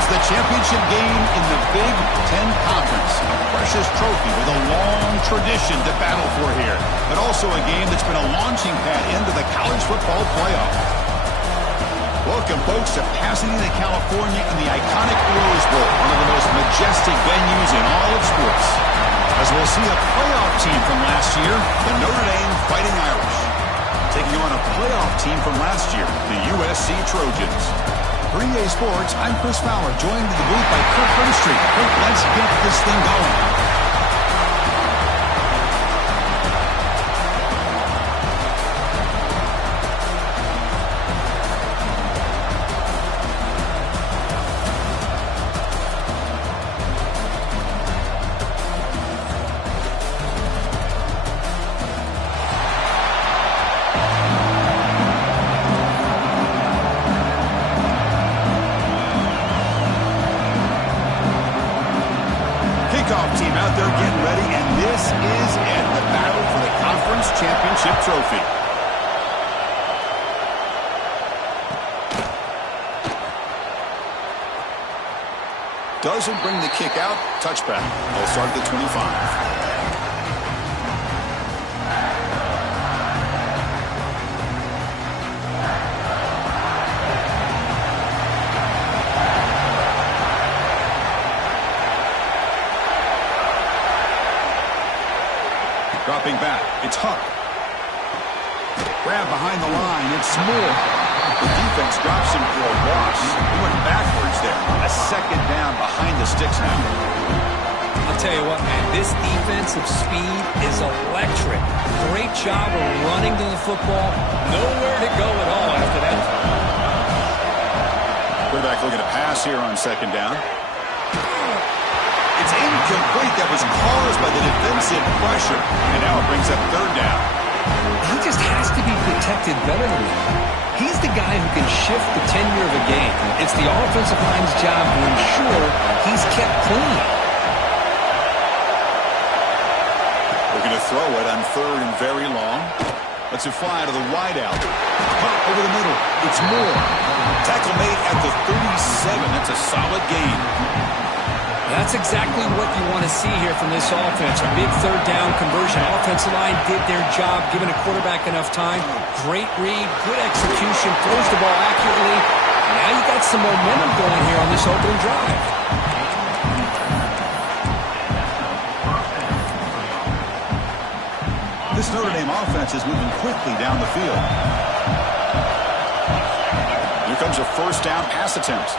is the championship game in the Big 10 Conference. A precious trophy with a long tradition to battle for here, but also a game that's been a launching pad into the college football playoff. Welcome, folks, to Pasadena, California in the iconic Rose Bowl, one of the most majestic venues in all of sports. As we'll see a playoff team from last year, the Notre Dame Fighting Irish, taking on a playoff team from last year, the USC Trojans. For EA Sports, I'm Chris Fowler, joined in the booth by Kirk Burnstreet. Kirk, let's get this thing going. Team out there getting ready, and this is it, the battle for the conference championship trophy. Doesn't bring the kick out. Touchback. They'll start at the 25. Dropping back, it's Huck. Grab behind the line, it's Moore. The defense drops him for a loss. He went backwards there. A second down behind the sticks now. I'll tell you what, man, this defensive speed is electric. Great job of running to the football. Nowhere to go at all after that. Quarterback looking to pass here on second down. It's incomplete. That was caused by the defensive pressure. And now it brings up third down. He just has to be protected better than that. He's the guy who can shift the tenure of a game. It's the offensive line's job to ensure he's kept clean. Looking to throw it on third and very long. Lets it fly to the wideout. Pop over the middle. It's Moore. Tackle made at the 37. That's a solid gain. That's exactly what you want to see here from this offense. A big third down conversion. Offensive line did their job, giving a quarterback enough time. Great read, good execution, throws the ball accurately. Now you got some momentum going here on this opening drive. This Notre Dame offense is moving quickly down the field. Here comes a first down pass attempt.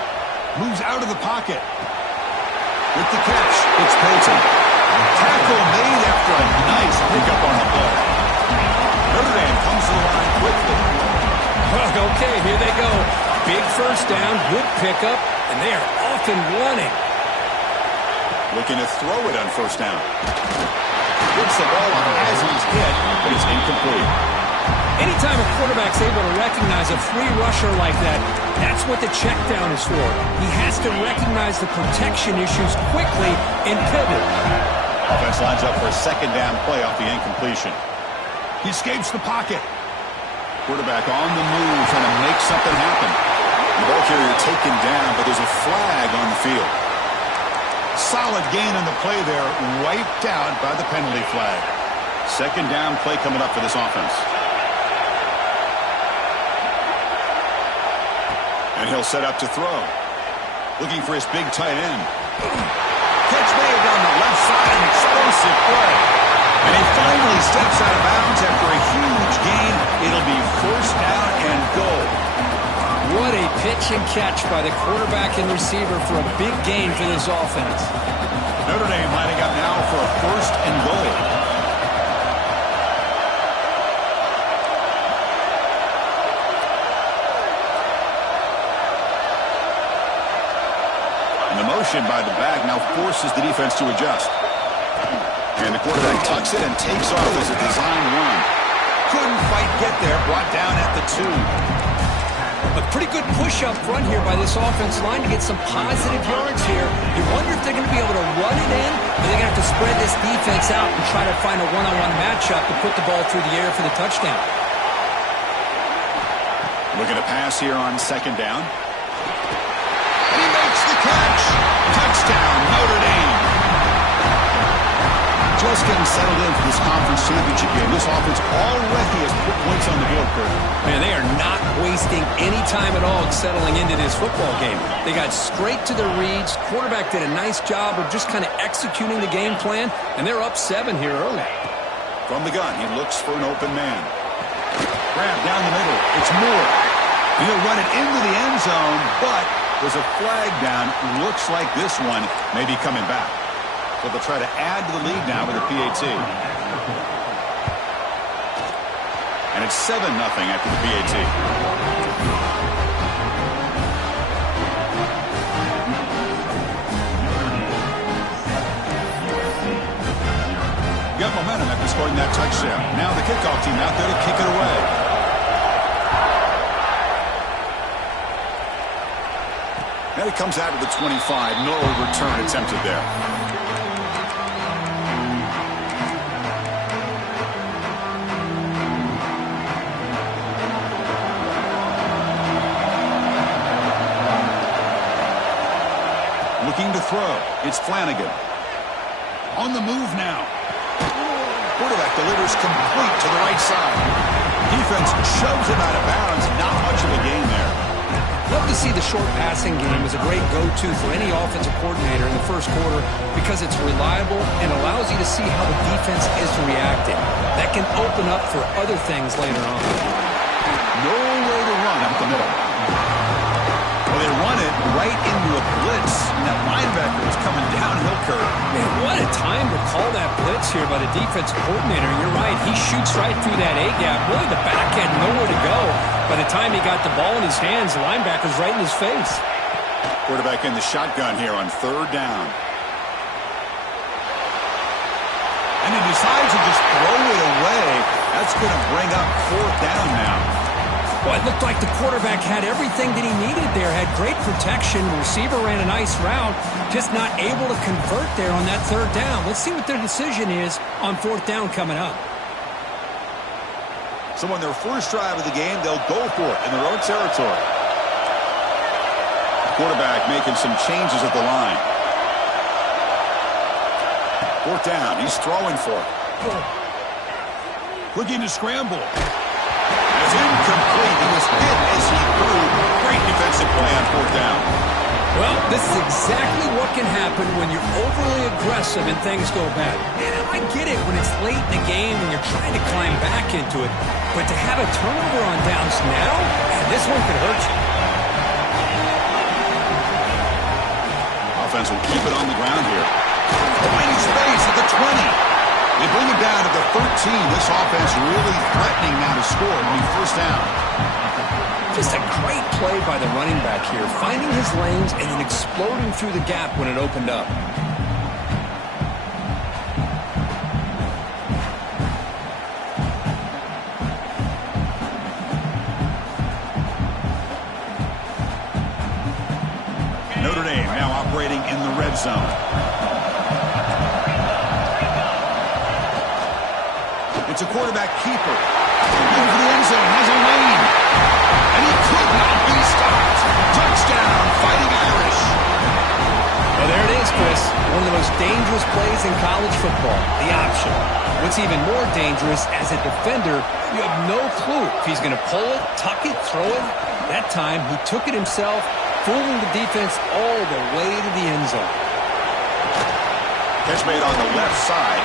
Moves out of the pocket. With the catch, it's Payton. Tackle made after a nice pickup on the play. Notre Dame comes to the line quickly. Okay, here they go. Big first down, good pickup, and they are off and running. Looking to throw it on first down. Gets the ball on as he's hit, but it's incomplete. Anytime a quarterback's able to recognize a free rusher like that, that's what the check down is for. He has to recognize the protection issues quickly and pivot. Offense lines up for a second down play off the incompletion. He escapes the pocket. Quarterback on the move, trying to make something happen. The ball carrier taken down, but there's a flag on the field. Solid gain on the play there, wiped out by the penalty flag. Second down play coming up for this offense. And he'll set up to throw. Looking for his big tight end. Catch made down the left side, an explosive play. And he finally steps out of bounds after a huge gain. It'll be first down and goal. What a pitch and catch by the quarterback and receiver for a big gain for this offense. Notre Dame lining up now for a first and goal. The motion by the back now forces the defense to adjust. And the quarterback tucks it and takes off as a design run. Couldn't quite get there, brought down at the 2. A pretty good push up front here by this offensive line to get some positive yards here. You wonder if they're going to be able to run it in, or they're going to have to spread this defense out and try to find a one-on-one matchup to put the ball through the air for the touchdown. Looking to pass here on second down. And he makes the catch. just getting settled in for this conference championship game. This offense already has put points on the board, Kurt. Man, they are not wasting any time at all settling into this football game. They got straight to their reads. Quarterback did a nice job of just kind of executing the game plan, and they're up 7 here early. From the gun, he looks for an open man. Grab down the middle. It's Moore. He'll run it into the end zone, but there's a flag down. Looks like this one may be coming back. So they'll try to add to the lead now with a PAT. And it's 7-0 after the PAT. Got momentum after scoring that touchdown. Now the kickoff team out there to kick it away. And it comes out of the 25. No return attempted there. Looking to throw. It's Flanagan. On the move now. Quarterback delivers complete to the right side. Defense shoves him out of bounds. Not much of a gain there. Love to see the short passing game as a great go-to for any offensive coordinator in the first quarter because it's reliable and allows you to see how the defense is reacting. That can open up for other things later on. Nowhere to run up the middle. Well, they run it right into a blitz, and that linebacker is coming downhill, Kurt. Man, what a time to call that blitz here by the defensive coordinator. You're right, he shoots right through that A-gap. Really, the back had nowhere to go. By the time he got the ball in his hands, the linebacker's right in his face. Quarterback in the shotgun here on 3rd down. And he decides to just throw it away. That's going to bring up 4th down now. Well, it looked like the quarterback had everything that he needed there. Had great protection. The receiver ran a nice route. Just not able to convert there on that 3rd down. Let's see what their decision is on 4th down coming up. So on their first drive of the game, they'll go for it in their own territory. Quarterback making some changes at the line. 4th down. He's throwing for it. Looking to scramble. It's incomplete. He was hit as he threw. Great defensive play on 4th down. Well, this is exactly what can happen when you're overly aggressive and things go bad. And I get it when it's late in the game and you're trying to climb back into it. But to have a turnover on downs now, man, this one could hurt you. Offense will keep it on the ground here. Finding space at the 20. They bring him down to the 13. This offense really threatening now to score. It'll be 1st down. Just a great play by the running back here, finding his lanes and then exploding through the gap when it opened up. Notre Dame now operating in the red zone. It's a quarterback keeper. Over the end zone, has a lane. And he could not be stopped. Touchdown, Fighting Irish. Well, there it is, Chris. One of the most dangerous plays in college football, the option. What's even more dangerous, as a defender, you have no clue if he's going to pull it, tuck it, throw it. That time, he took it himself, fooling the defense all the way to the end zone. Catch made on the left side.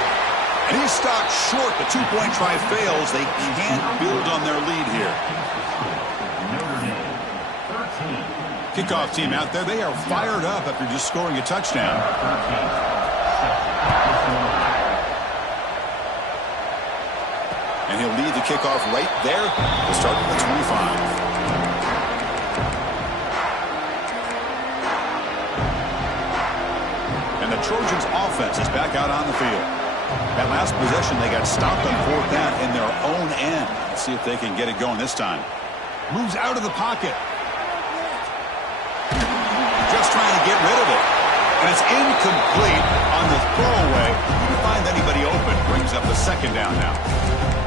And he's stopped short. The 2-point try fails. They can't build on their lead here. Kickoff team out there. They are fired up after just scoring a touchdown. And he'll lead the kickoff right there. We'll start with the 25. And the Trojans offense is back out on the field. That last possession, they got stopped on 4th down in their own end. Let's see if they can get it going this time. Moves out of the pocket. Just trying to get rid of it. And it's incomplete on the throwaway. Couldn't find anybody open. Brings up the 2nd down now.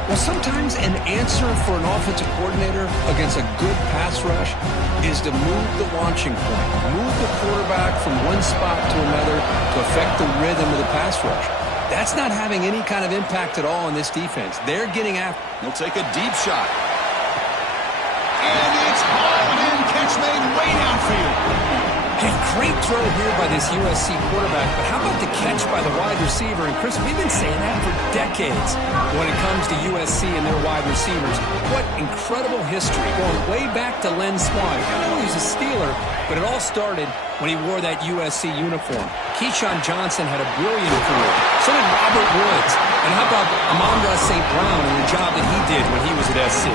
Well, sometimes an answer for an offensive coordinator against a good pass rush is to move the launching point. Move the quarterback from one spot to another to affect the rhythm of the pass rush. That's not having any kind of impact at all on this defense. They're getting after. He'll take a deep shot. And it's hauled in. Catch made way downfield. Hey, great throw here by this USC quarterback, but how about the catch by the wide receiver? And, Chris, we've been saying that for decades when it comes to USC and their wide receivers. What incredible history, going way back to Len Swan. He's a Steeler, but it all started when he wore that USC uniform. Keyshawn Johnson had a brilliant career. So did Robert Woods. And how about Amon-Ra St. Brown and the job that he did when he was at SC?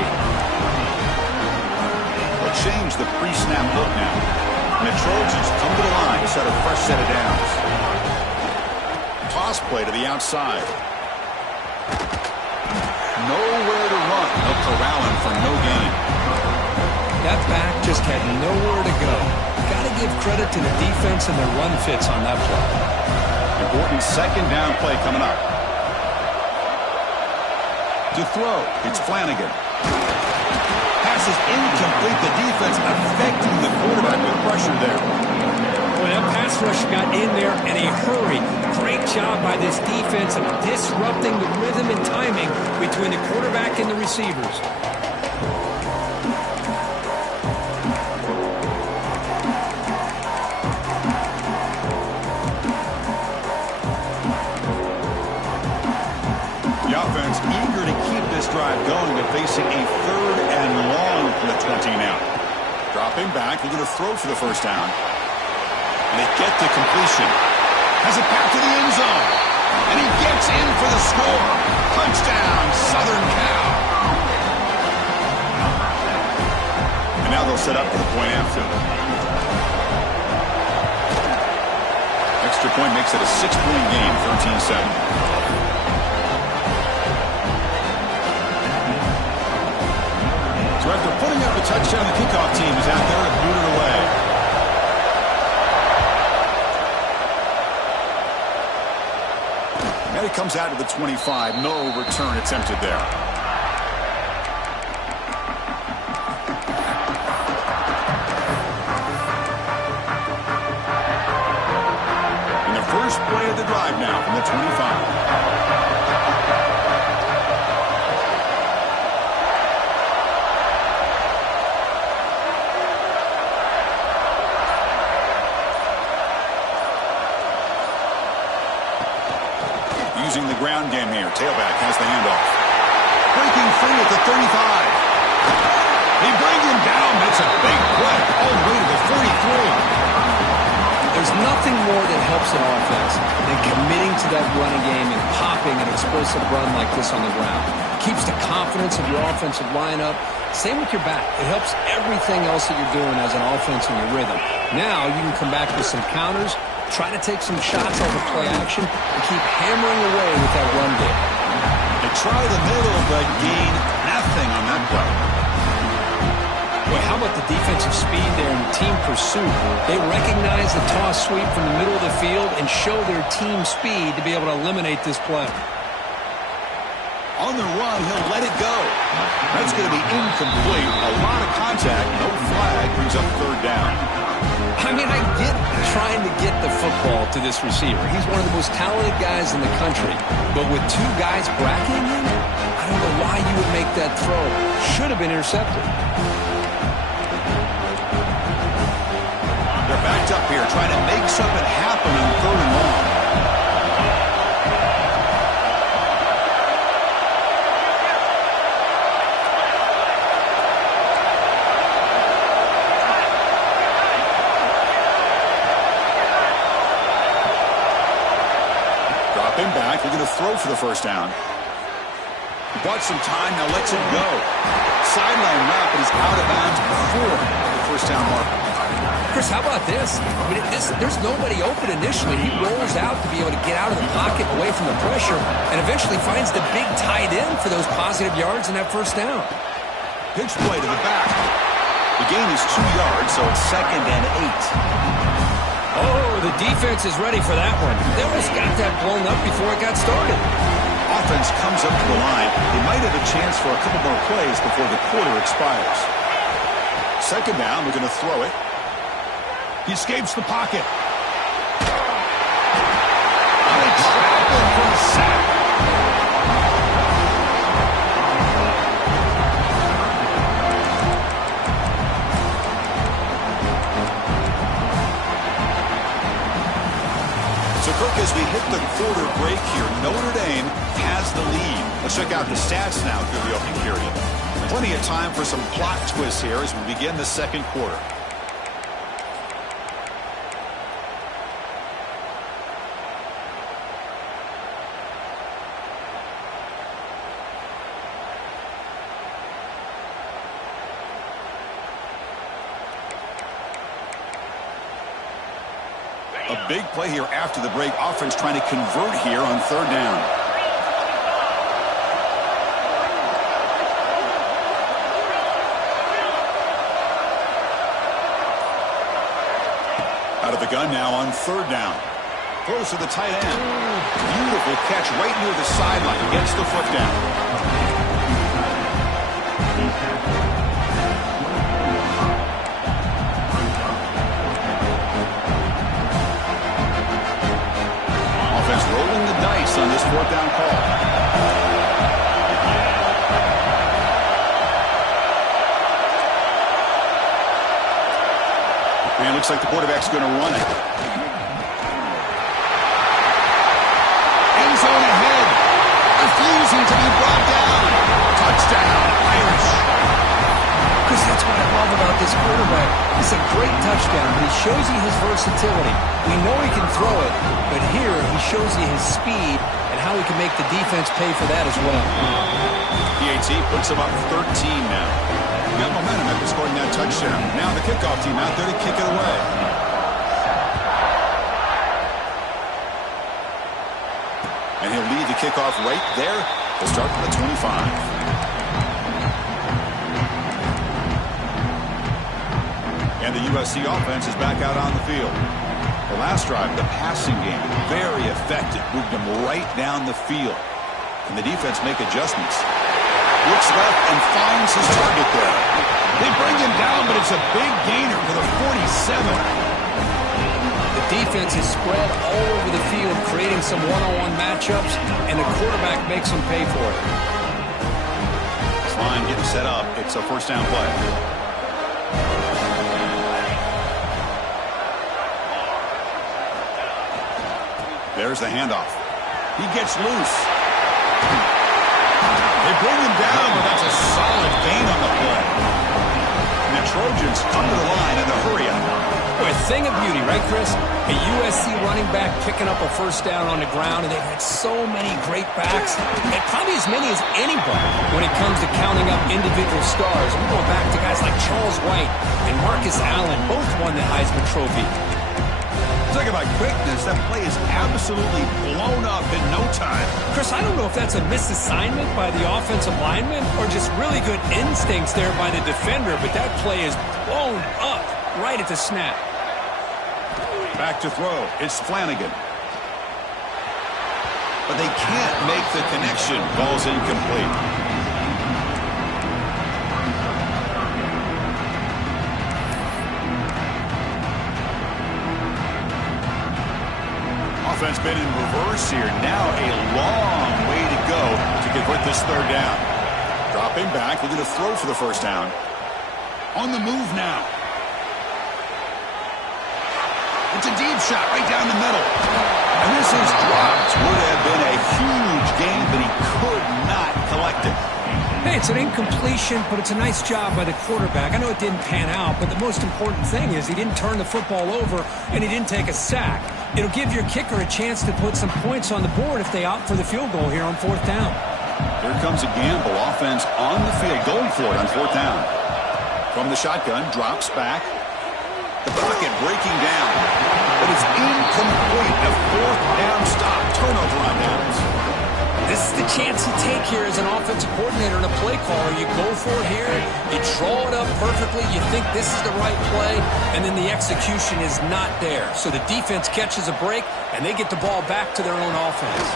We'll change the pre-snap look now. And the Trojans come to the line to set a fresh set of downs. Toss play to the outside. Nowhere to run. They'll corral him for no gain. That back just had nowhere to go. Got to give credit to the defense and their run fits on that play. Important second down play coming up. To throw, it's Flanagan. Pass is incomplete. The defense affecting the quarterback with pressure there. Well, that pass rush got in there in a hurry. Great job by this defense of disrupting the rhythm and timing between the quarterback and the receivers. The offense eager to keep this drive going, but facing a 3rd and long from the 20 now. Dropping back, they're going to throw for the first down. And they get the completion. Has it back to the end zone. And he gets in for the score. Touchdown, Southern Cal. And now they'll set up for the point after. Extra point makes it a 6-point game, 13-7. So after putting up a touchdown, the kickoff team is out there to boot it away. And it comes out to the 25. No return attempted there. And the first play of the drive now from the 25. Using the ground game here. Tailback has the handoff. Breaking free at the 35. They bring him down. That's a big play. All the way to the 43. There's nothing more that helps an offense than committing to that running game and popping an explosive run like this on the ground. Keeps the confidence of your offensive lineup. Same with your back. It helps everything else that you're doing as an offense in your rhythm. Now you can come back with some counters, try to take some shots over play action, and keep hammering away with that run game. They try the middle, but gain nothing on that play. Boy, how about the defensive speed there and team pursuit? They recognize the toss sweep from the middle of the field and show their team speed to be able to eliminate this play. On the run, he'll let it go. That's going to be incomplete. A lot of contact, no flag, brings up 3rd down. I mean, I get trying to get the football to this receiver. He's one of the most talented guys in the country. But with 2 guys bracketing him, I don't know why you would make that throw. Should have been intercepted. They're backed up here, trying to make something happen on 3rd and long. Dropping back, they're going to throw for the first down. He bought some time, now lets it go. Sideline route, but he's out of bounds before the first down marker. Chris, how about this? I mean, there's nobody open initially. He rolls out to be able to get out of the pocket away from the pressure and eventually finds the big tight end for those positive yards in that first down. Pitch play to the back. The gain is 2 yards, so it's 2nd and 8. Oh, the defense is ready for that one. They almost got that blown up before it got started. Offense comes up to the line. They might have a chance for a couple more plays before the quarter expires. 2nd down, we're going to throw it. He escapes the pocket. They trap him from as we hit the quarter break here, Notre Dame has the lead. Let's check out the stats now through the opening period. Plenty of time for some plot twists here as we begin the second quarter. A big play here after the break. Offense trying to convert here on third down. Out of the gun now on third down. Throws to the tight end. Beautiful catch right near the sideline. Gets the foot down. Offense rolling the dice on this fourth down call. And it looks like the quarterback's going to run it. End zone ahead. Refusing to be brought down. Touchdown, Irish. Chris, that's what I love about this quarterback. It's a great touchdown, but he shows you his versatility. We know he can throw it, but here he shows you his speed and how he can make the defense pay for that as well. PAT puts him up 13 now. Got momentum after scoring that touchdown. Now the kickoff team out there to kick it away. And he'll lead the kickoff right there. He'll start from the 25. And the USC offense is back out on the field. The last drive, the passing game, very effective. Moved them right down the field. Can the defense make adjustments? Looks left and finds his target there. They bring him down, but it's a big gainer for the 47. The defense is spread all over the field, creating some one-on-one matchups, and the quarterback makes them pay for it. This line getting set up. It's a first down play. There's the handoff. He gets loose. They bring him down, but that's a solid gain on the play. And the Trojans come to the line in a hurry up. Boy, a thing of beauty, right, Chris? A USC running back picking up a first down on the ground, and they've had so many great backs, and probably as many as anybody when it comes to counting up individual stars. We're going back to guys like Charles White and Marcus Allen, both won the Heisman Trophy. Talk about quickness. That play is absolutely blown up in no time. Chris, I don't know if that's a misassignment by the offensive lineman or just really good instincts there by the defender, but that play is blown up right at the snap. Back to throw. It's Flanagan. But they can't make the connection. Ball's incomplete. Offense been in reverse here. Now a long way to go to convert this third down. Dropping back, looking to throw for the first down. On the move now. It's a deep shot right down the middle. And this is dropped. Would have been a huge gain, but he could not collect it. Hey, it's an incompletion, but it's a nice job by the quarterback. I know it didn't pan out, but the most important thing is he didn't turn the football over and he didn't take a sack. It'll give your kicker a chance to put some points on the board if they opt for the field goal here on fourth down. Here comes a gamble. Offense on the field, going for it on fourth down. From the shotgun, drops back. The pocket breaking down. But it's incomplete. A fourth down stop. Turnover on downs. This is the chance you take here as an offensive coordinator and a play caller. You go for it here, you draw it up perfectly, you think this is the right play, and then the execution is not there. So the defense catches a break, and they get the ball back to their own offense.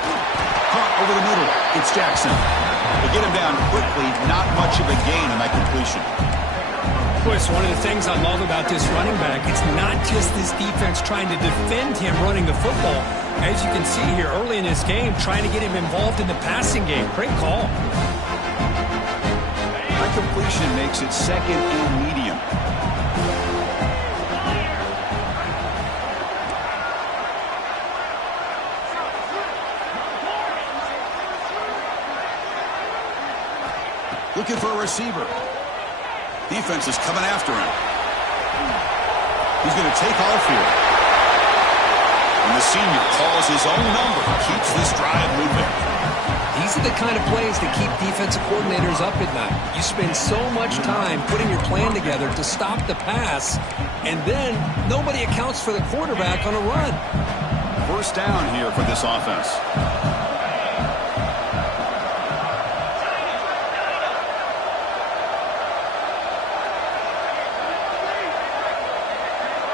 Caught over the middle. It's Jackson. They get him down quickly. Not much of a gain on that completion. Boy, it's one of the things I love about this running back. It's not just this defense trying to defend him running the football. As you can see here early in this game, trying to get him involved in the passing game. Great call. That completion makes it second and medium. looking for a receiver. Defense is coming after him. He's going to take off here. And the senior calls his own number, keeps this drive moving. These are the kind of plays that keep defensive coordinators up at night. You spend so much time putting your plan together to stop the pass, and then nobody accounts for the quarterback on a run. First down here for this offense.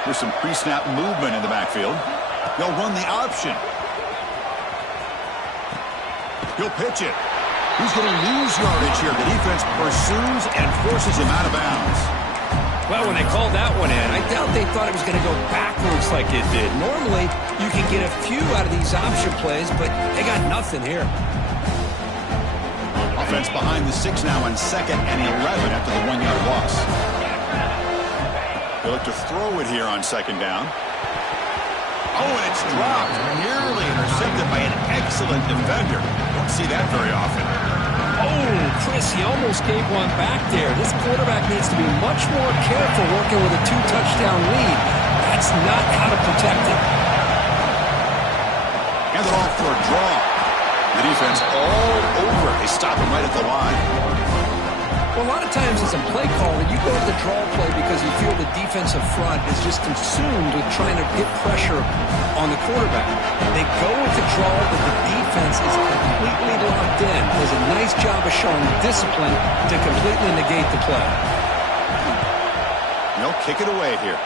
There's some pre-snap movement in the backfield. They'll run the option. He'll pitch it. He's going to lose yardage here. The defense pursues and forces him out of bounds. Well, when they called that one in, I doubt they thought it was going to go backwards like it did. Normally, you can get a few out of these option plays, but they got nothing here. Offense behind the 6 now on 2nd and 11 after the 1-yard loss. They look to throw it here on 2nd down. Oh, and it's dropped. Nearly intercepted by an excellent defender. Don't see that very often. Oh, Chris, he almost gave one back there. This quarterback needs to be much more careful working with a 2-touchdown lead. That's not how to protect it. Hand it off for a draw. The defense all over. They stop him right at the line. Well, a lot of times as a play caller, you go to the draw play because you feel the defensive front is just consumed with trying to get pressure on the quarterback. They go with the draw, but the defense is completely locked in. Does a nice job of showing discipline to completely negate the play. They'll kick it away here.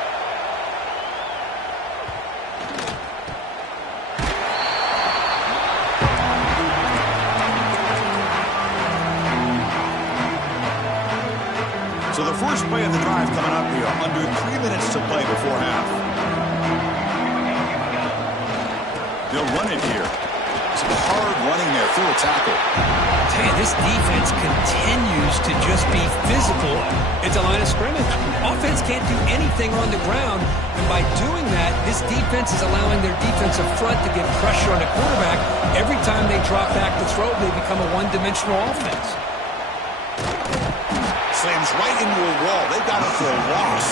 So the first play of the drive coming up here, under 3 minutes to play before half. They'll run it here. Some hard running there through a tackle. Tell you, this defense continues to just be physical at the line of scrimmage. Offense can't do anything on the ground, and by doing that, this defense is allowing their defensive front to get pressure on the quarterback. Every time they drop back to throw, they become a one-dimensional offense. Slams right into a wall. They got it for a loss.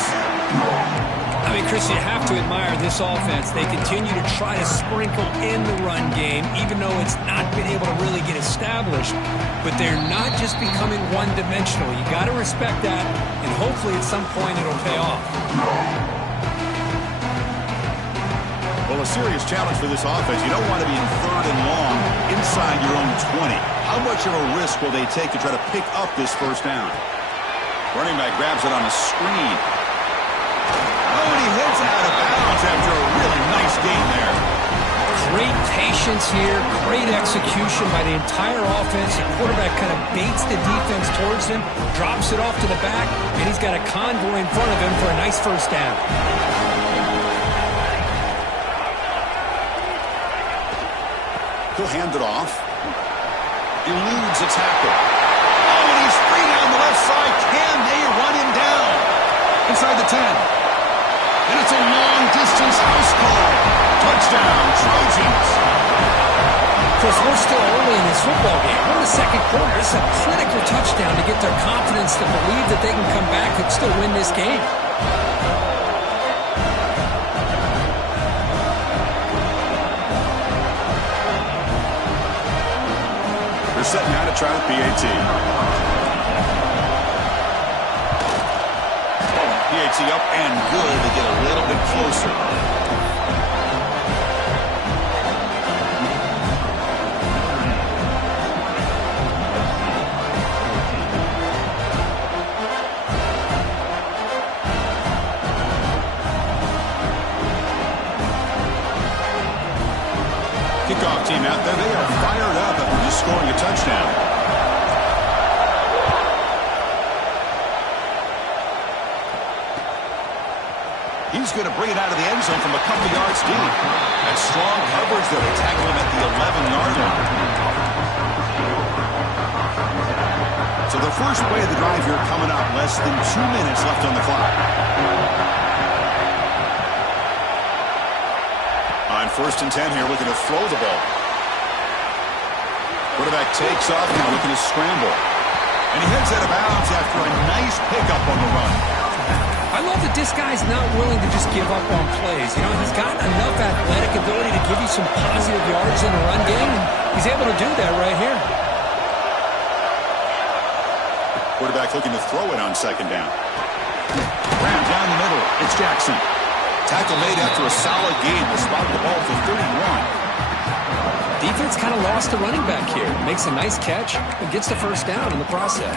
I mean, Chris, you have to admire this offense. They continue to try to sprinkle in the run game, even though it's not been able to really get established. But they're not just becoming one-dimensional. You got to respect that, and hopefully at some point it'll pay off. Well, a serious challenge for this offense. You don't want to be in 3rd and long inside your own 20. How much of a risk will they take to try to pick up this first down? Running back grabs it on a screen. Oh, and he hits out of bounds after a really nice gain there. Great patience here, great execution by the entire offense. The quarterback kind of baits the defense towards him, drops it off to the back, and he's got a convoy in front of him for a nice first down. He'll hand it off. Eludes a tackle. Oh, and he's free down the left side. Can they run him down? Inside the 10. And it's a long-distance house call. Touchdown, Trojans. Chris, we're still early in this football game. We're in the 2nd quarter. This is a critical touchdown to get their confidence to believe that they can come back and still win this game. They're setting out to try the PAT. PAT up and good to get a little bit closer. Kickoff team out there, they are fired up after just scoring a touchdown. He's going to bring it out of the end zone from a couple yards deep. That strong coverage there, they tackle him at the 11-yard line. So the first play of the drive here coming up, less than 2 minutes left on the clock. On 1st and 10 here, looking to throw the ball. Quarterback takes off now, looking to scramble. And he heads out of bounds after a nice pickup on the run. I love that this guy's not willing to just give up on plays. You know, he's got enough athletic ability to give you some positive yards in the run game, and he's able to do that right here. Quarterback looking to throw it on second down. Ram down the middle. It's Jackson. Tackle made after a solid gain. Will spot the ball for 31. Defense kind of lost the running back here. Makes a nice catch and gets the first down in the process.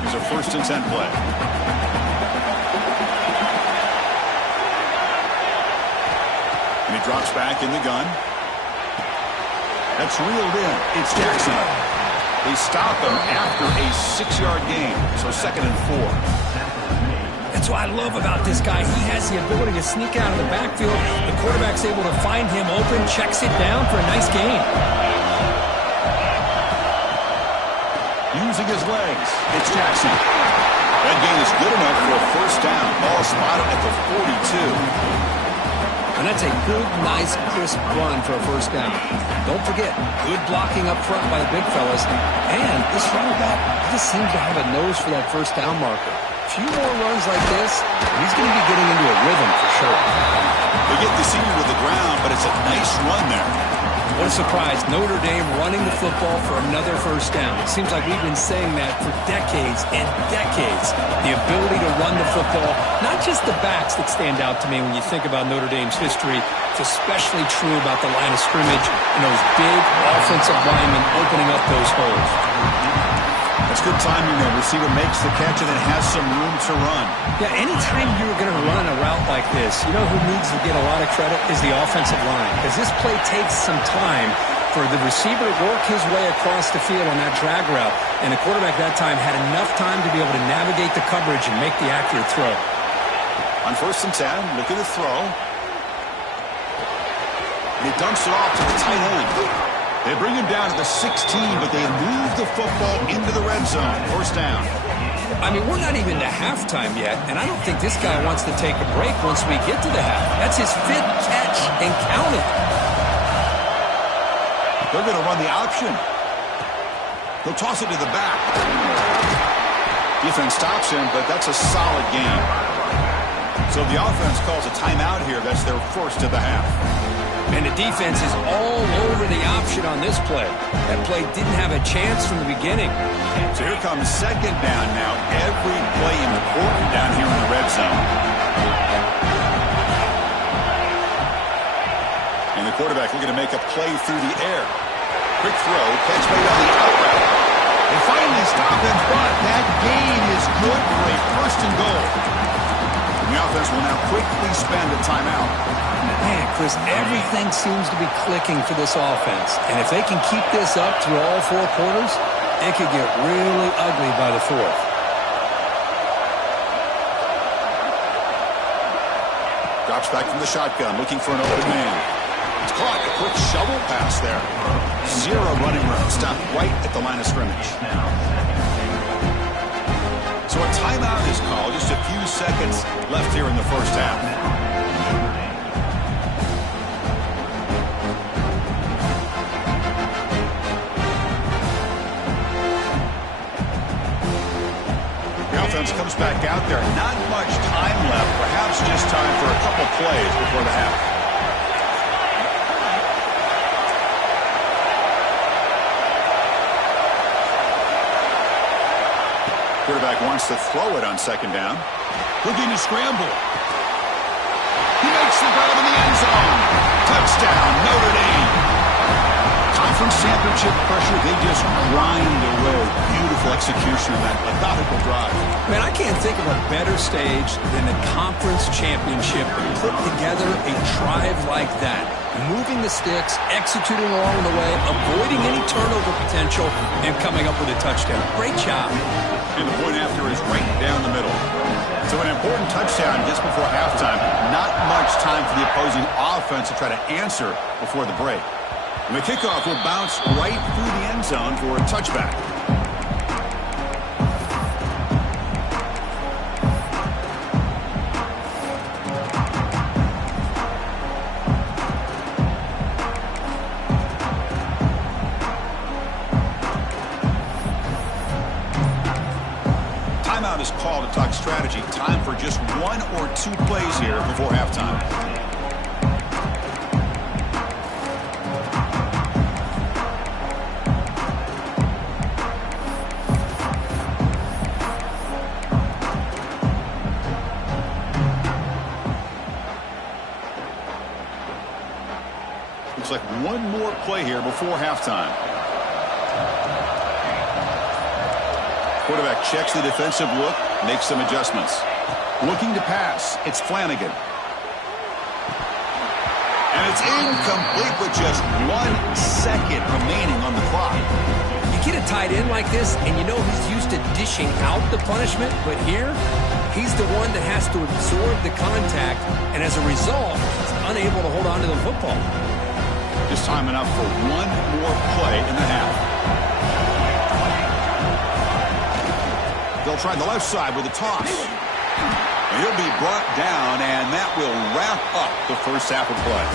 Here's a 1st and 10 play. And he drops back in the gun. That's reeled in. It's Jackson. They stop him after a 6-yard gain. So 2nd and 4. That's what I love about this guy. He has the ability to sneak out of the backfield. The quarterback's able to find him open, checks it down for a nice gain. Using his legs, it's Jackson. That gain is good enough for a 1st down. Ball spotted at the 42. And that's a good, nice, crisp run for a 1st down. Don't forget, good blocking up front by the big fellas. And this running back, he just seems to have a nose for that 1st down marker. A few more runs like this, he's going to be getting into a rhythm for sure. They get the senior to the ground, but it's a nice run there. What a surprise. Notre Dame running the football for another 1st down. It seems like we've been saying that for decades and decades. The ability to run the football, not just the backs that stand out to me when you think about Notre Dame's history. It's especially true about the line of scrimmage and those big offensive linemen opening up those holes. That's good timing there. Receiver makes the catch and then has some room to run. Yeah, anytime you're going to run a route like this, you know who needs to get a lot of credit is the offensive line. Because this play takes some time for the receiver to work his way across the field on that drag route. And the quarterback that time had enough time to be able to navigate the coverage and make the accurate throw. On 1st and 10, looking to throw. And he dumps it off to the tight end. They bring him down to the 16, but they move the football into the red zone. 1st down. I mean, we're not even to halftime yet, and I don't think this guy wants to take a break once we get to the half. That's his 5th catch and counting. They're going to run the option. He'll toss it to the back. Defense stops him, but that's a solid gain. So the offense calls a timeout here. That's their 1st of the half. And the defense is all over the option on this play. That play didn't have a chance from the beginning. So here comes 2nd down now. Every play important down here in the red zone. And the quarterback looking to make a play through the air. Quick throw, catch made on the out route. They finally stop him, but that gain is good for a 1st and goal. And the offense will now quickly spend a timeout. Man, Chris, everything seems to be clicking for this offense. And if they can keep this up through all 4 quarters, it could get really ugly by the 4th. Drops back from the shotgun, looking for an open man. It's caught. A quick shovel pass there. 0 running room. Stopped right at the line of scrimmage. So a timeout is called. Just a few seconds left here in the 1st half. Comes back out there. Not much time left. Perhaps just time for a couple plays before the half. Quarterback wants to throw it on 2nd down. Looking to scramble. He makes the grab in the end zone. Touchdown, Notre Dame. Conference championship pressure, they just grind away. Beautiful execution of that methodical drive. Man, I can't think of a better stage than the conference championship to put together a drive like that. Moving the sticks, executing along the way, avoiding any turnover potential, and coming up with a touchdown. Great job. And the point after is right down the middle. So an important touchdown just before halftime. Not much time for the opposing offense to try to answer before the break. And the kickoff will bounce right through the end zone for a touchback. this call to talk strategy. Time for just 1 or 2 plays here before halftime. Looks like 1 more play here before halftime. Quarterback checks the defensive look, makes some adjustments. Looking to pass, it's Flanagan. And it's incomplete with just 1 second remaining on the clock. You get a tight end like this, and you know he's used to dishing out the punishment, but here, he's the one that has to absorb the contact, and as a result, he's unable to hold on to the football. Just time enough for 1 more play in the half. They'll try the left side with a toss. And he'll be brought down, and that will wrap up the first half of play.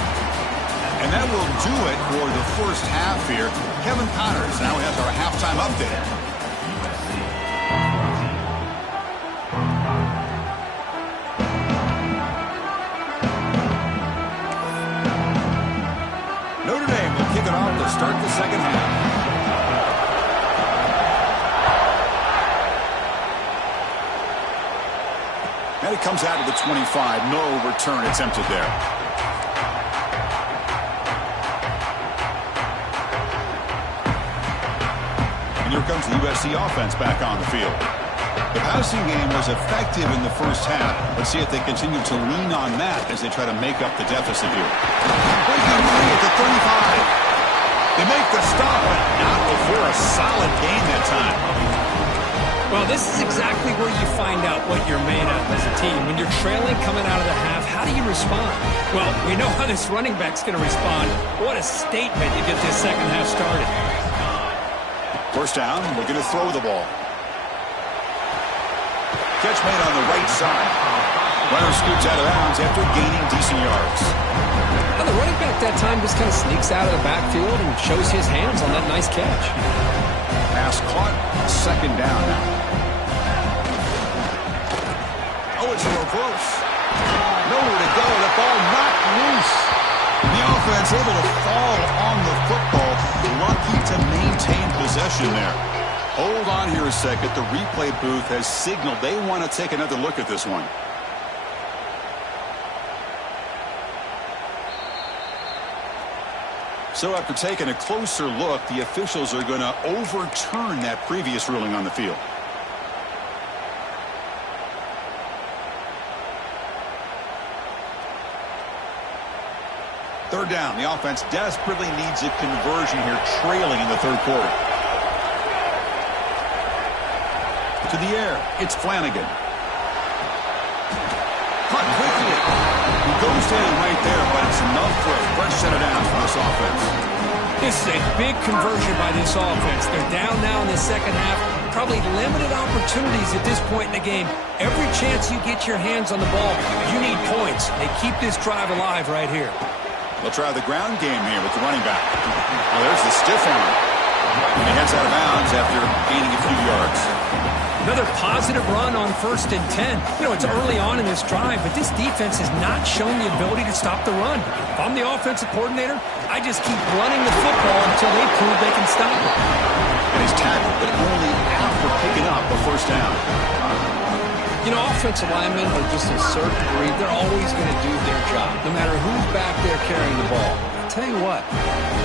And that will do it for the first half here. Kevin Connors now has our halftime update. Notre Dame will kick it off to start the second half. And it comes out of the 25. No return attempted there. And here comes the USC offense back on the field. The passing game was effective in the first half. Let's see if they continue to lean on that as they try to make up the deficit here. Breaking free at the 35. They make the stop, but not before a solid gain that time. Well, this is exactly where you find out what you're made of as a team. When you're trailing coming out of the half, how do you respond? Well, we know how this running back's going to respond. What a statement to get this second half started. First down, we're going to throw the ball. Catch made on the right side. Runner scoots out of bounds after gaining decent yards. Now the running back that time just kind of sneaks out of the backfield and shows his hands on that nice catch. Pass caught, second down now. Oh, it's a reverse. Nowhere to go. The ball knocked loose. The offense able to fall on the football. Lucky to maintain possession there. Hold on here a second. The replay booth has signaled they want to take another look at this one. So after taking a closer look, the officials are going to overturn that previous ruling on the field. Third down. The offense desperately needs a conversion here, trailing in the third quarter. To the air. It's Flanagan. Caught quickly. He goes down right there, but it's enough for a fresh set of downs for this offense. This is a big conversion by this offense. They're down now in the second half. Probably limited opportunities at this point in the game. Every chance you get your hands on the ball, you need points. They keep this drive alive right here. They'll try the ground game here with the running back. Well, there's the stiff arm. And he heads out of bounds after gaining a few yards. Another positive run on 1st and 10. You know, it's early on in this drive, but this defense has not shown the ability to stop the run. If I'm the offensive coordinator, I just keep running the football until they prove they can stop it. And he's tackled, but only after picking up a first down. You know, offensive linemen are just a certain breed. They're always going to do their job, no matter who's back there carrying the ball. I'll tell you what,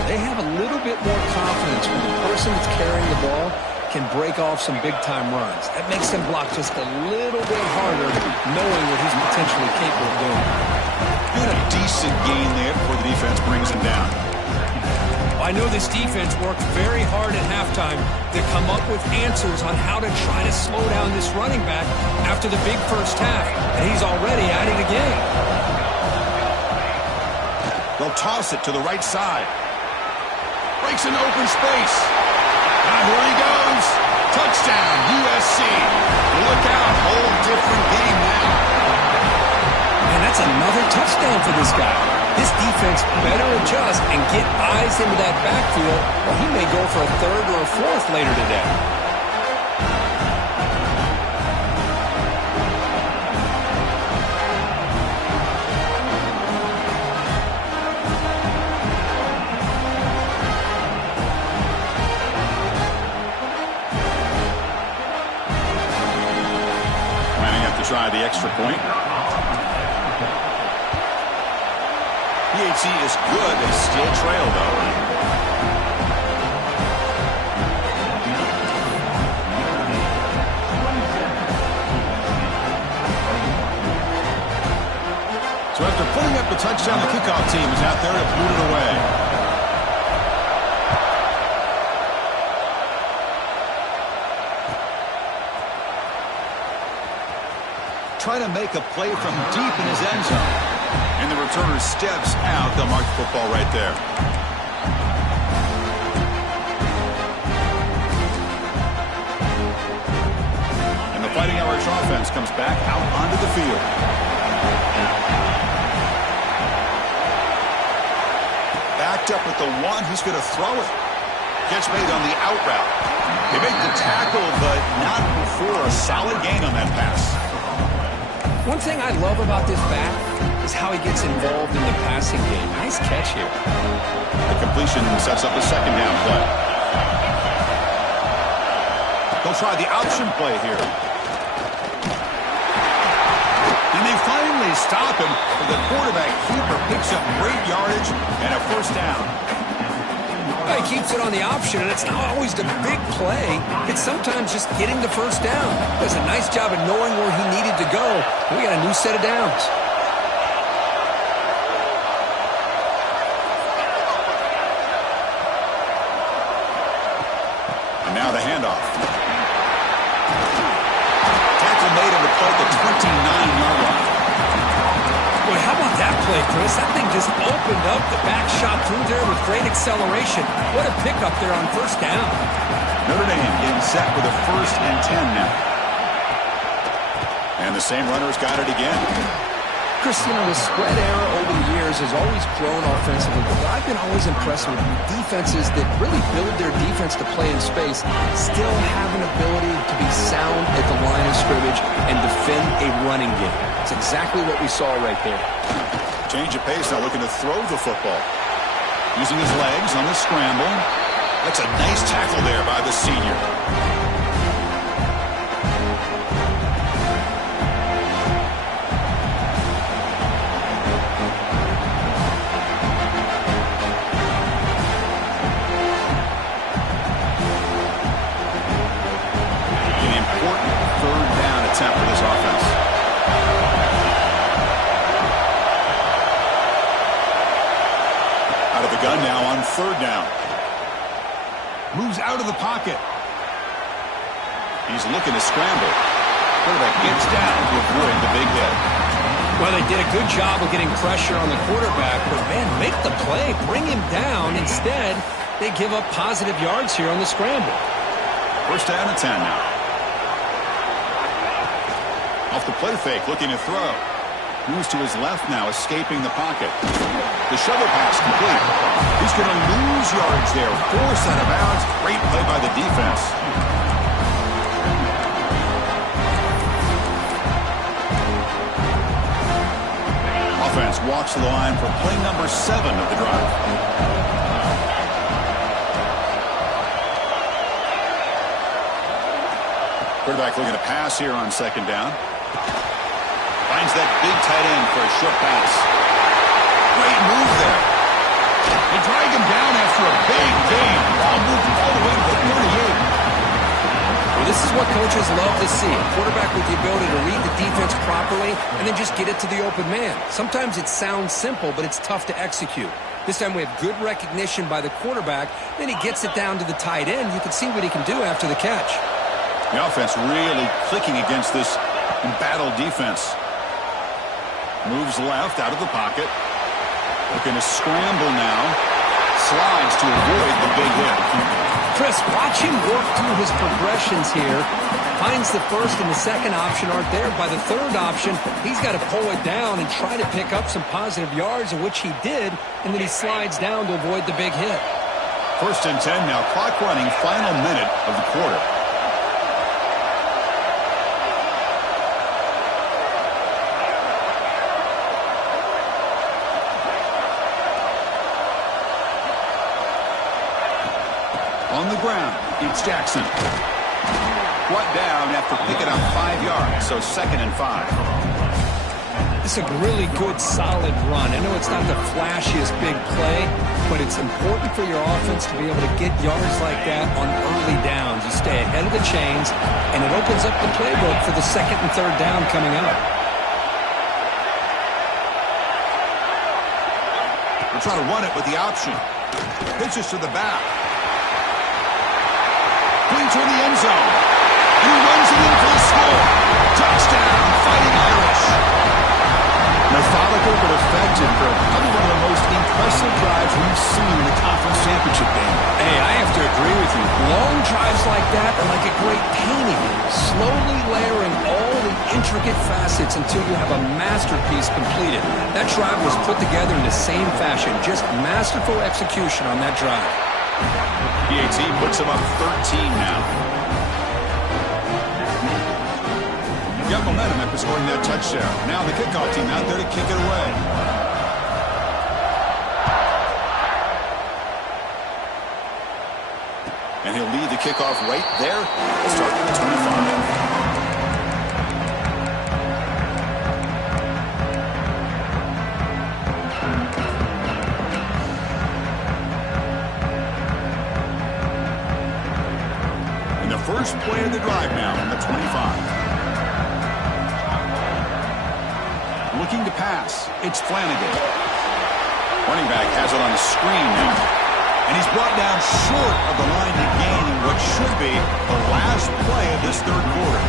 they have a little bit more confidence when the person that's carrying the ball can break off some big-time runs. That makes them block just a little bit harder, knowing what he's potentially capable of doing. Doing a decent gain there before the defense brings him down. I know this defense worked very hard at halftime to come up with answers on how to try to slow down this running back after the big first half, and he's already at it again. They'll toss it to the right side. Breaks into open space. And here he goes. Touchdown, USC. Look out, whole different game now. And that's another touchdown for this guy. This defense better adjust and get eyes into that backfield, or he may go for a third or a fourth later today. the extra point. PHC is good. They still trail, though. So after putting up the touchdown, the kickoff team is out there to boot it away. Try to make a play from deep in his end zone. And the returner steps out. They'll mark the football right there. And the Fighting Irish offense comes back out onto the field. Backed up with the one, he's going to throw it. Catch made on the out route. They make the tackle, but not before a solid gain on that pass. One thing I love about this back is how he gets involved in the passing game. Nice catch here. The completion sets up a second down play. They'll try the option play here. And they finally stop him. The quarterback keeper picks up great yardage and a first down. He keeps it on the option, and it's not always the big play. It's sometimes just getting the first down. Does a nice job of knowing where he needed to go. We got a new set of downs. And now the handoff. Tackle made on the play at the 29-yard line. Boy, how about that play, Chris? That thing just opened up. The back shot through there with great acceleration. What a pickup there on first down. Notre Dame getting set with a 1st and 10 now. And the same runner's got it again. Chris, you know, the spread era over the years has always grown offensively, but I've been always impressed with defenses that really build their defense to play in space, still have an ability to be sound at the line of scrimmage and defend a running game. It's exactly what we saw right there. Change of pace now, looking to throw the football. Using his legs on the scramble. That's a nice tackle there by the senior. Attempt for this offense. Out of the gun now on 3rd down. Moves out of the pocket. He's looking to scramble. Quarterback gets down to avoid the big hit. Well, they did a good job of getting pressure on the quarterback, but man, make the play, bring him down. Instead, they give up positive yards here on the scramble. 1st down and 10 now. Off the play fake, looking to throw. Moves to his left now, escaping the pocket. The shovel pass complete. He's going to lose yards there. Forced out of bounds. Great play by the defense. Offense walks to the line for play number 7 of the drive. Quarterback looking to pass here on 2nd down. Finds that big tight end for a short pass. Great move there. They drag him down after a big gain. Ball moved all the way to the 38. Well, this is what coaches love to see. A quarterback with the ability to read the defense properly and then just get it to the open man. Sometimes it sounds simple, but it's tough to execute. This time we have good recognition by the quarterback. Then he gets it down to the tight end. You can see what he can do after the catch. The offense really clicking against this embattled defense. Moves left out of the pocket. Looking to scramble now. Slides to avoid the big hit. Chris, watch him work through his progressions here. Finds the 1st and the 2nd option aren't there. By the 3rd option, he's got to pull it down and try to pick up some positive yards, of which he did, and then he slides down to avoid the big hit. 1st and 10 now. Clock running, final minute of the quarter. On the ground, it's Jackson. Brought down after picking up 5 yards, so 2nd and 5. It's a really good, solid run. I know it's not the flashiest big play, but it's important for your offense to be able to get yards like that on early downs. You stay ahead of the chains, and it opens up the playbook for the 2nd and 3rd down coming up. We'll try to run it with the option. Pitches to the back. Clean toward the end zone. And he runs it in for the score. Touchdown, Fighting Irish. Methodical but effective for probably one of the most impressive drives we've seen in the conference championship game. Hey, I have to agree with you. Long drives like that are like a great painting. Slowly layering all the intricate facets until you have a masterpiece completed. That drive was put together in the same fashion. Just masterful execution on that drive. BAT puts him up 13 now. Got momentum after scoring that touchdown. Now the kickoff team out there to kick it away. And he'll lead the kickoff right there. We'll start at the 25. And the first play of the drive now on the 25. Looking to pass. It's Flanagan. Running back has it on the screen now. And he's brought down short of the line to gain in what should be the last play of this 3rd quarter.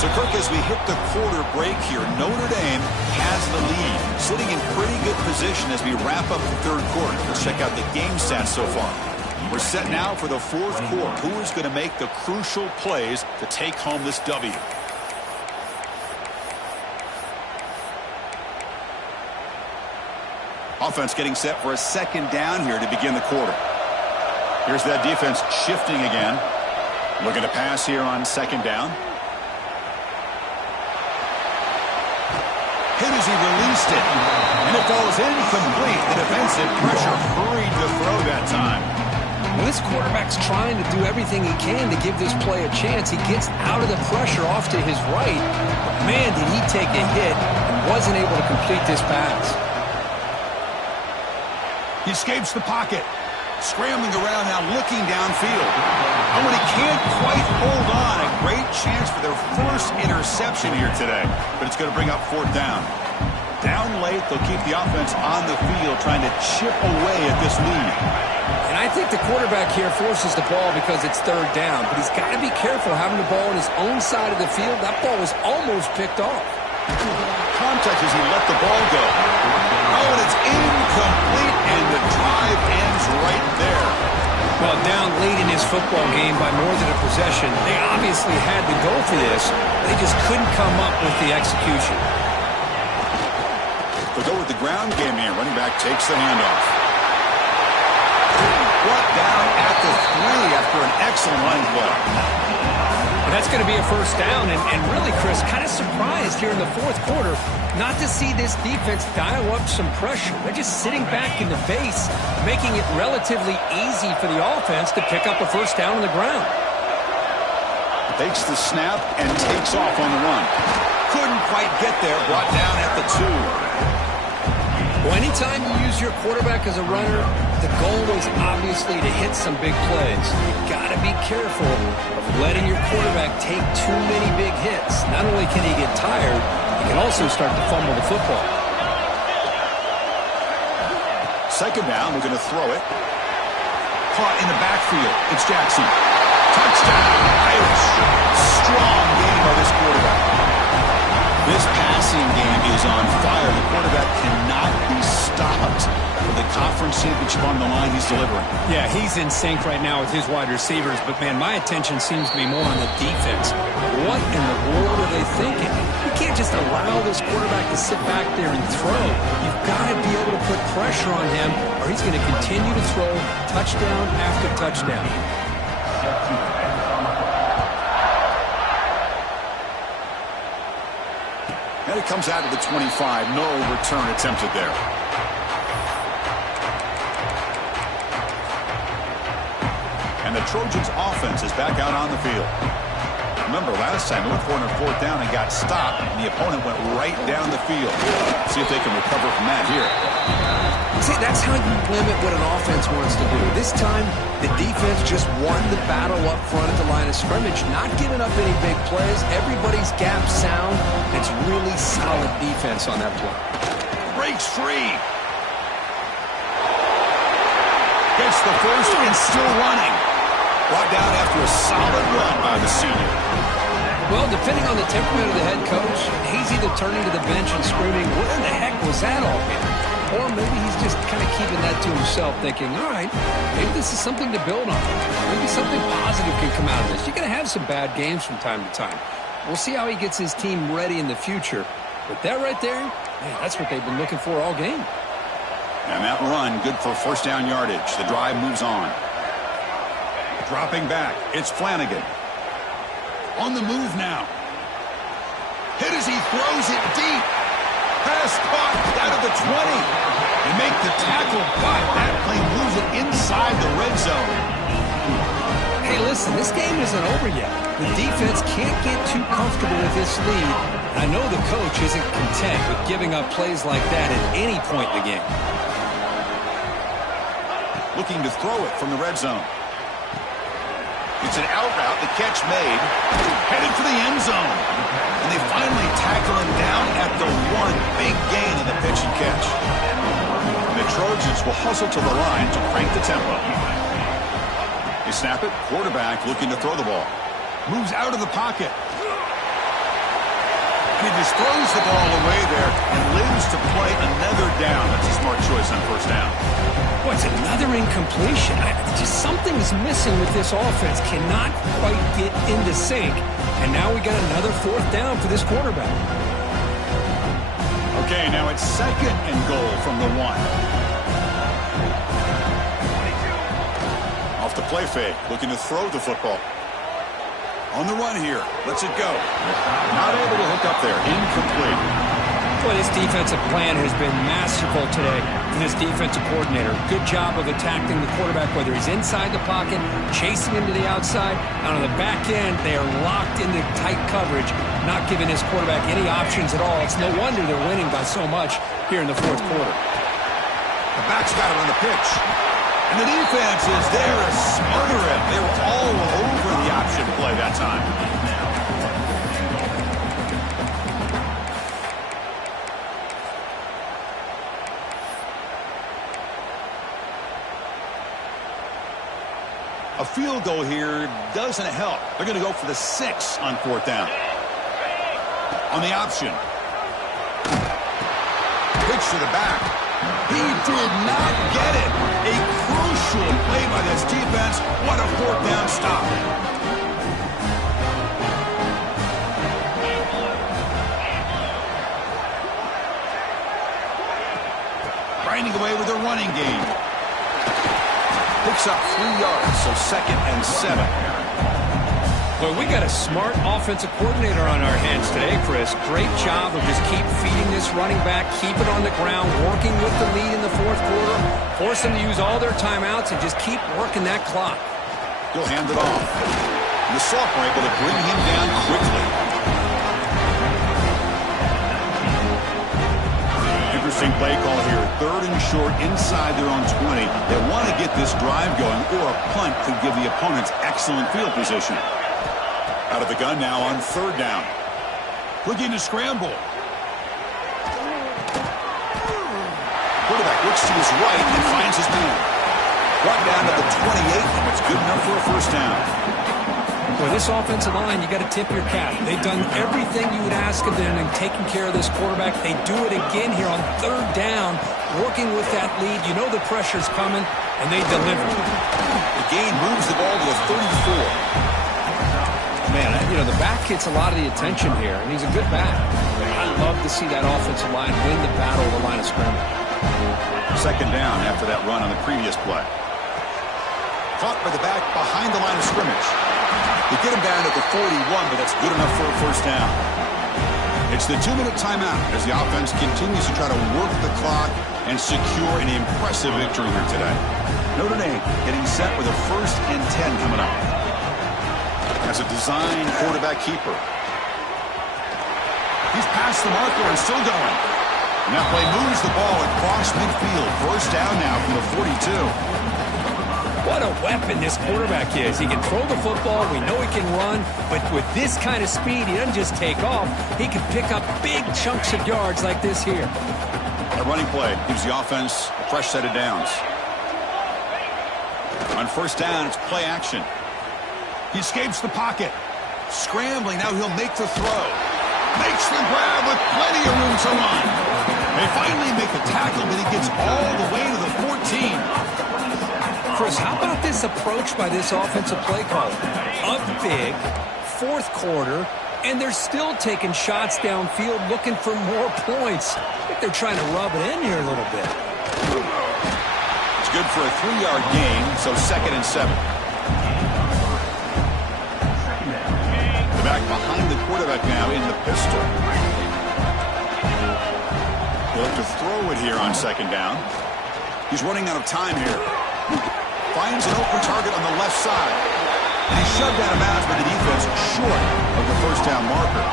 So, Kirk, as we hit the quarter break here, Notre Dame has the lead, sitting in pretty good position as we wrap up the 3rd quarter. Let's check out the game stats so far. We're set now for the 4th quarter. Who is going to make the crucial plays to take home this W? Offense getting set for a 2nd down here to begin the quarter. Here's that defense shifting again. Looking to pass here on 2nd down. Hit as he released it. And it falls incomplete. The defensive pressure hurried to throw that time. Well, this quarterback's trying to do everything he can to give this play a chance. He gets out of the pressure off to his right. But man, did he take a hit and wasn't able to complete this pass. He escapes the pocket. Scrambling around now, looking downfield. And when he can't quite hold on, a great chance for their first interception here today. But it's going to bring up 4th down. Down late, they'll keep the offense on the field, trying to chip away at this lead. And I think the quarterback here forces the ball because it's 3rd down. But he's got to be careful having the ball on his own side of the field. That ball was almost picked off. Contact as he let the ball go. Oh, and it's incomplete, and the drive ends right there. Well, down late in his football game by more than a possession, they obviously had to go for this. They just couldn't come up with the execution. They'll go with the ground game here. Running back takes the handoff. Brought down at the 3 after an excellent line play. And that's going to be a 1st down. And really, Chris, kind of surprised here in the 4th quarter not to see this defense dial up some pressure. They're just sitting back in the base, making it relatively easy for the offense to pick up a 1st down on the ground. Takes the snap and takes off on the run. Couldn't quite get there. Brought down at the 2. Well, anytime you use your quarterback as a runner, the goal is obviously to hit some big plays. You've got to be careful of letting your quarterback take too many big hits. Not only can he get tired, he can also start to fumble the football. 2nd down, we're going to throw it. Caught in the backfield. It's Jackson. Touchdown, Irish. Strong game by this quarterback. This passing game is on fire. The quarterback cannot be stopped. With the conference championship on the line, he's delivering. Yeah, he's in sync right now with his wide receivers. But, man, my attention seems to be more on the defense. What in the world are they thinking? You can't just allow this quarterback to sit back there and throw. You've got to be able to put pressure on him, or he's going to continue to throw touchdown after touchdown. And it comes out of the 25. No return attempted there. And the Trojans' offense is back out on the field. Remember, last time they went for it on fourth down and got stopped, and the opponent went right down the field. See if they can recover from that here. See, that's how you limit what an offense wants to do. This time, the defense just won the battle up front at the line of scrimmage, not giving up any big plays. Everybody's gap sound. It's really solid defense on that play. Breaks free. Gets the first and still running. Brought down after a solid run by the senior. Well, depending on the temperament of the head coach, he's either turning to the bench and screaming, what in the heck was that all here? Or maybe he's just kind of keeping that to himself, thinking, all right, maybe this is something to build on. Maybe something positive can come out of this. You're going to have some bad games from time to time. We'll see how he gets his team ready in the future. But that right there, man, that's what they've been looking for all game. And that run, good for first down yardage. The drive moves on. Dropping back, it's Flanagan. On the move now. Hit as he throws it deep. Pass caught out of the 20. They make the tackle, but that play moves it inside the red zone. Hey, listen, this game isn't over yet. The defense can't get too comfortable with this lead. I know the coach isn't content with giving up plays like that at any point in the game. Looking to throw it from the red zone. It's an out route, the catch made, headed for the end zone. And they finally tackle him down at the one. Big gain in the pitch and catch. And the Trojans will hustle to the line to crank the tempo. They snap it, quarterback looking to throw the ball. Moves out of the pocket. And he just throws the ball away there and lives to play another down. That's a smart choice on first down. Boy, it's another incompletion. Just something's missing with this offense. Cannot quite get into sync. And now we got another fourth down for this quarterback. Okay, now it's second and goal from the one. Off the play fake, looking to throw the football. On the run here, lets it go. Not able to hook up there, incomplete. Boy, this defensive plan has been masterful today for this defensive coordinator. Good job of attacking the quarterback, whether he's inside the pocket, chasing him to the outside. And on the back end, they are locked into tight coverage, not giving his quarterback any options at all. It's no wonder they're winning by so much here in the fourth quarter. The back's got it on the pitch. And the defense is there to smother him. They were all over the option play that time. A field goal here doesn't help. They're going to go for the 6 on fourth down. On the option. Pitch to the back. He did not get it. A crucial play by this defense. What a fourth down stop. Grinding away with a running game. Picks up 3 yards, so second and 7. Well, we got a smart offensive coordinator on our hands today, Chris. Great job of just keep feeding this running back, keep it on the ground, working with the lead in the fourth quarter, force them to use all their timeouts, and just keep working that clock. He'll hand it off. And the Sophomore able to bring him down quickly. Interesting play call here. 3rd and short inside their own 20. They want to get this drive going, or a punt could give the opponents excellent field position. Out of the gun now on 3rd down. Looking to scramble. Quarterback looks to his right and finds his man. Brought down to the 28, and it's good enough for a first down. Boy, this offensive line, you got to tip your cap. They've done everything you would ask of them in taking care of this quarterback. They do it again here on 3rd down, working with that lead. You know the pressure's coming, and they deliver. The gain moves the ball to a 34. Man, you know, the back gets a lot of the attention here, and he's a good back. I love to see that offensive line win the battle of the line of scrimmage. Second down after that run on the previous play. Caught by the back behind the line of scrimmage. They get him down at the 41, but that's good enough for a first down. It's the 2-minute timeout as the offense continues to try to work the clock and secure an impressive victory here today. Notre Dame getting set with a 1st and 10 coming up. As a design quarterback keeper. He's past the marker and still going. And that play moves the ball across midfield. 1st down now from the 42. What a weapon this quarterback is. He can throw the football. We know he can run. But with this kind of speed, he doesn't just take off. He can pick up big chunks of yards like this here. A running play gives the offense a fresh set of downs. On 1st down, it's play action. He escapes the pocket. Scrambling. Now he'll make the throw. Makes the grab with plenty of room to run. They finally make the tackle, but he gets all the way to the 14. Chris, how about this approach by this offensive play caller? Up big, 4th quarter, and they're still taking shots downfield looking for more points. I think they're trying to rub it in here a little bit. It's good for a 3-yard gain, so 2nd and 7. The back behind the quarterback now in the pistol. He'll have to throw it here on 2nd down. He's running out of time here. Finds an open target on the left side. And he's shoved out of bounds by the defense short of the 1st down marker.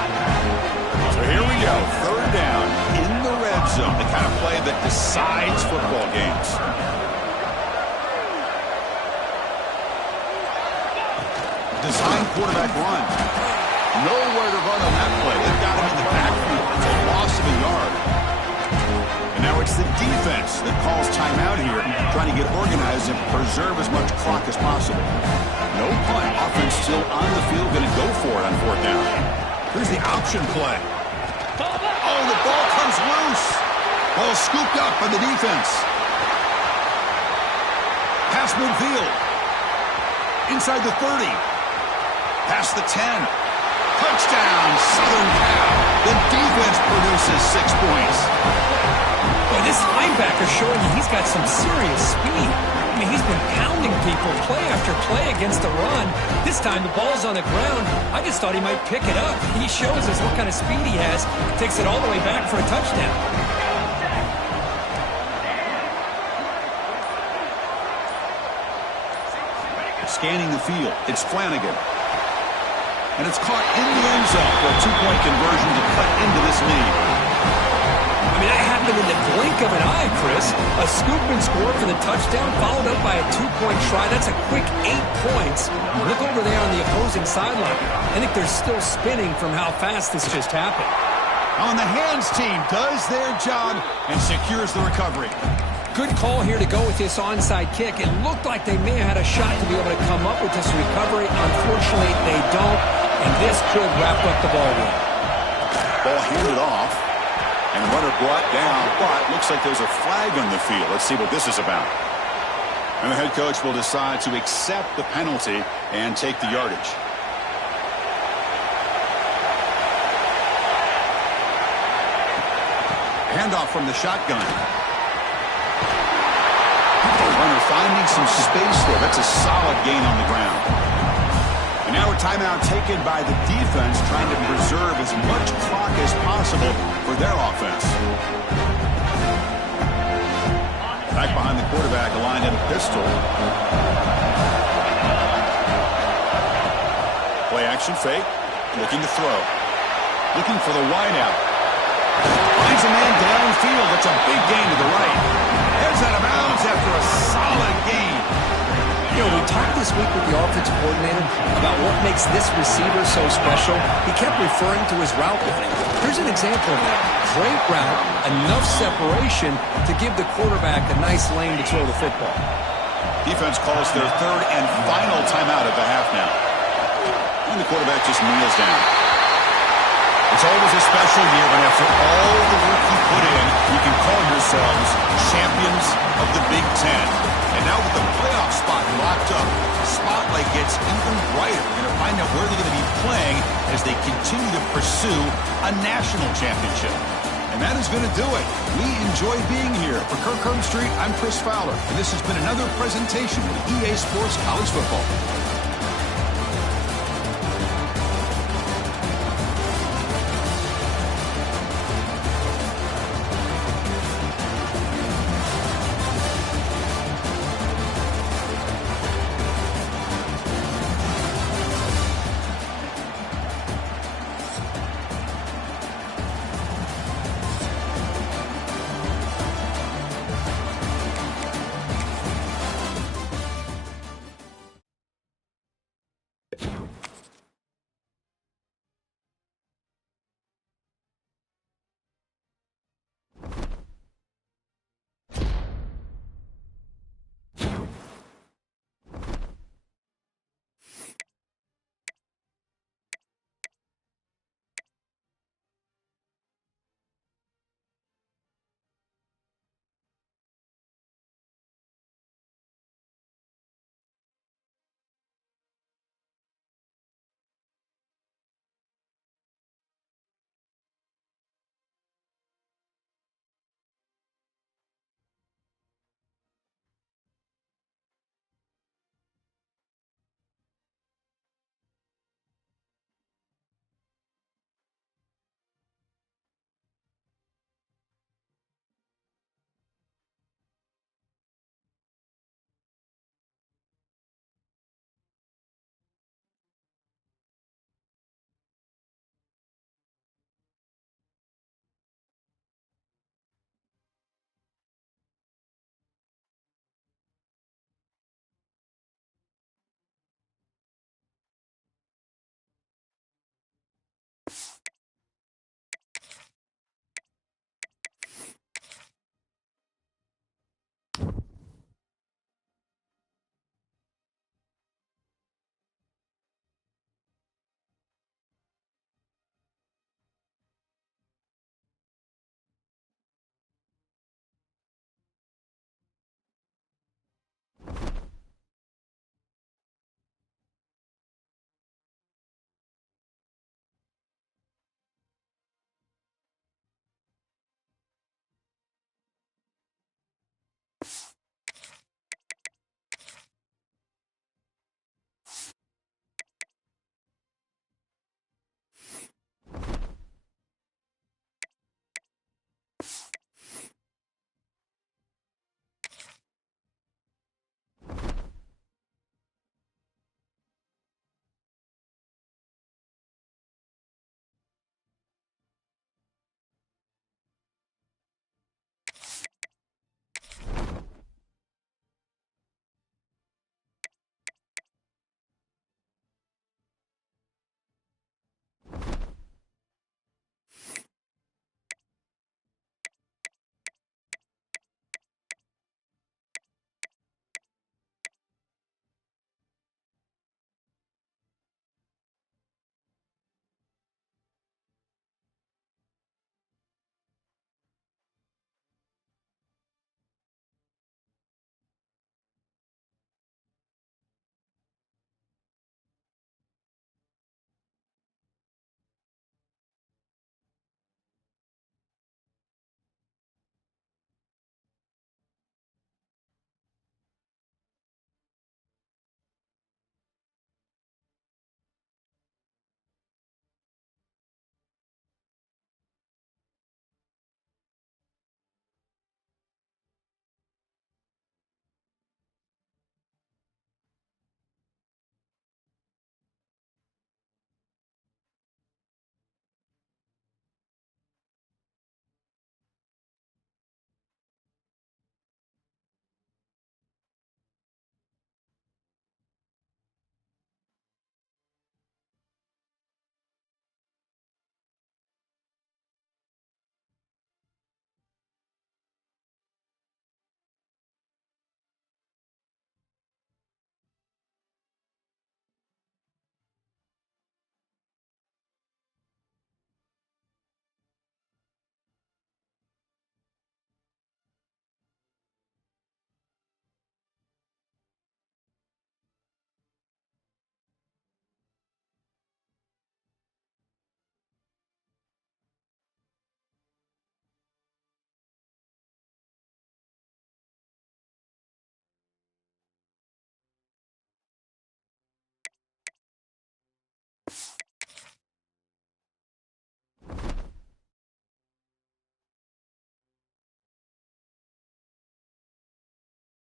So here we go. 3rd down in the red zone. The kind of play that decides football games. Design quarterback run. Nowhere to run on that play. They've got him in the backfield. It's a loss of a yard. And now it's the defense that calls timeout here, trying to get organized and preserve as much clock as possible. No punt. Offense still on the field, going to go for it on 4th down. Here's the option play. Oh, the ball comes loose. Ball scooped up by the defense. Pass midfield. Inside the 30. Past the 10. Touchdown, Southern Cal. The defense produces 6 points. Boy, this linebacker's showing you he's got some serious speed. I mean, he's been pounding people play after play against the run. This time the ball's on the ground. I just thought he might pick it up. He shows us what kind of speed he has. Takes it all the way back for a touchdown. Scanning the field. It's Flanagan. And it's caught in the end zone for a 2-point conversion to cut into this lead. I mean, that happened in the blink of an eye, Chris. A scoop and score for the touchdown, followed up by a 2-point try. That's a quick 8 points. Look over there on the opposing sideline. I think they're still spinning from how fast this just happened. On the hands team does their job and secures the recovery. Good call here to go with this onside kick. It looked like they may have had a shot to be able to come up with this recovery. Unfortunately, they don't, and this could wrap up the ball game. Ball handed off, and the runner brought down, but looks like there's a flag on the field. Let's see what this is about. And the head coach will decide to accept the penalty and take the yardage. Handoff from the shotgun. Runner finding some space there. That's a solid gain on the ground. And now a timeout taken by the defense, trying to preserve as much clock as possible for their offense. Back behind the quarterback, aligned in a pistol. Play action fake. Looking to throw. Looking for the wideout. Finds a man downfield. That's a big gain to the right. Heads out of bounds after a solid gain. You know, we talked this week with the offensive coordinator about what makes this receiver so special. He kept referring to his route running. Here's an example of that. Great route, enough separation to give the quarterback a nice lane to throw the football. Defense calls their 3rd and final timeout of the half now. And the quarterback just kneels down. It's always a special year when after all the work you put in, you can call yourselves champions of the Big 10. And now with the playoff spot locked up, the spotlight gets even brighter. We're going to find out where they're going to be playing as they continue to pursue a national championship. And that is going to do it. We enjoy being here. For Kirk Street, I'm Chris Fowler. And this has been another presentation of EA Sports College Football.